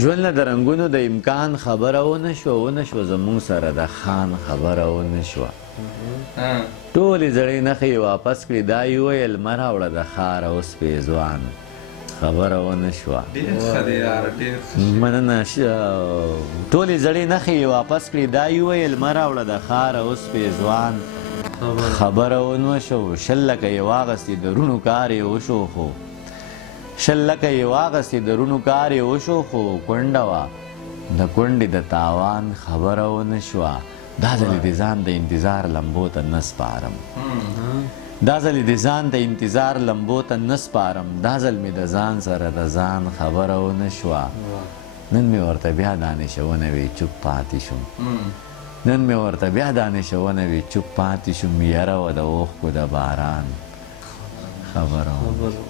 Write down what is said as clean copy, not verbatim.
ژوند له د رنګونو د امکان خبره ونه شوه زموږ سره د خان خبره ونه شوه ټولې زړې نښې واپس کړي دا یې وویل مه راوړه د ښار اوس پېزوان خبره ونه شوه مننه ټولې زړې نښې یې واپس کړي دا یې وویل مه راوړه د ښار اوس پېزوان خبره ونه شوه شل لکه یې واغستې د رونو کار یې وشو خو شل لکه یې واغستې د رونو کار یې وشو خو کونډه وه د کونډې د تاوان خبره ونه شوه دا ځلې د ځان د انتظار لمبو ته نه سپارم دا ځلې د ځان د انتظار لمبو ته نه سپارم دا ځل مې د ځان سره د ځان خبره ونه شوه نن مې ورته بیا دانشونه وي چوپ پاتې شوم نن مې ورته بیا دانشونه وي چوپ پاتې شوم یره وه د اوښکو د باران خبره ونه